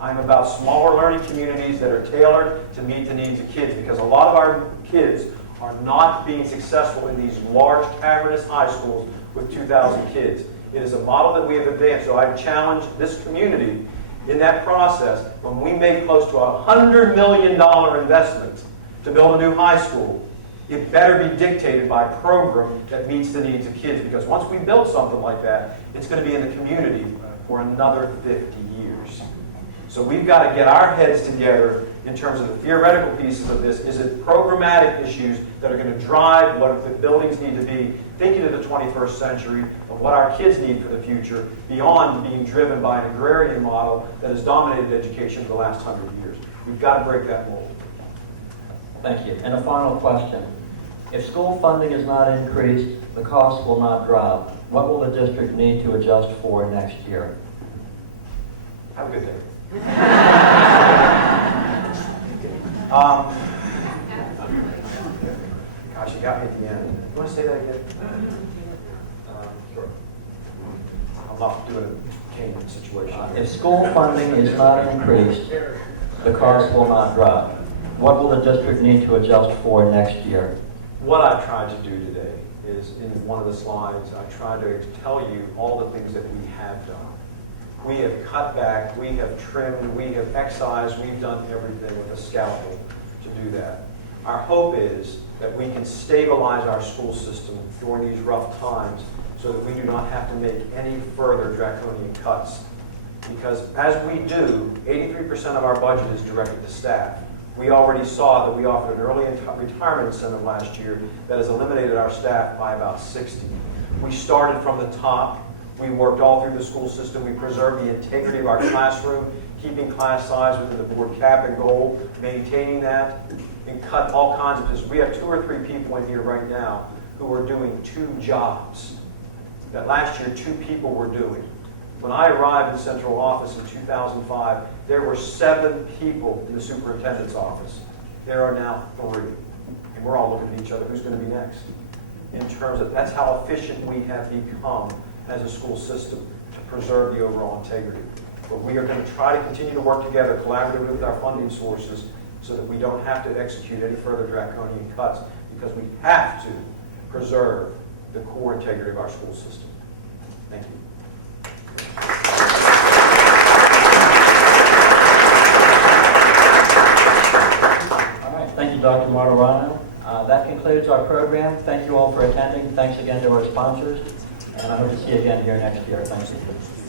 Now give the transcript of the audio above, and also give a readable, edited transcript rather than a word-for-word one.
I'm about smaller learning communities that are tailored to meet the needs of kids, because a lot of our kids are not being successful in these large cavernous high schools with 2,000 kids. It is a model that we have advanced, so I challenge this community in that process. When we make close to a $100 million investment to build a new high school, it better be dictated by a program that meets the needs of kids, because once we build something like that, it's going to be in the community for another 50 years. So we've got to get our heads together in terms of the theoretical pieces of this. Is it programmatic issues that are going to drive what the buildings need to be, thinking of the 21st century, of what our kids need for the future, beyond being driven by an agrarian model that has dominated education for the last 100 years. We've got to break that mold. Thank you. And a final question. If school funding is not increased, the cost will not drop. What will the district need to adjust for next year? Have a good day. Gosh, you got me at the end. You want to say that again? Sure. I'm not doing a cane situation. If school funding is not increased, the cost will not drop. What will the district need to adjust for next year? What I've tried to do today is, in one of the slides, I tried to tell you all the things that we have done. We have cut back, we have trimmed, we have excised, we've done everything with a scalpel to do that. Our hope is that we can stabilize our school system during these rough times so that we do not have to make any further draconian cuts. Because as we do, 83% of our budget is directed to staff. We already saw that we offered an early retirement incentive last year that has eliminated our staff by about 60. We started from the top. We worked all through the school system. We preserved the integrity of our classroom, keeping class size within the board cap and goal, maintaining that, and cut all kinds of positions. We have 2 or 3 people in here right now who are doing 2 jobs that last year 2 people were doing. When I arrived in central office in 2005, there were 7 people in the superintendent's office. There are now 3. And we're all looking at each other, who's going to be next? In terms of, that's how efficient we have become as a school system to preserve the overall integrity. But we are going to try to continue to work together collaboratively with our funding sources so that we don't have to execute any further draconian cuts, because we have to preserve the core integrity of our school system. Thank you. All right, thank you, Dr. Martorano. That concludes our program. Thank you all for attending. Thanks again to our sponsors, and I hope to see you again here next year. Thank you.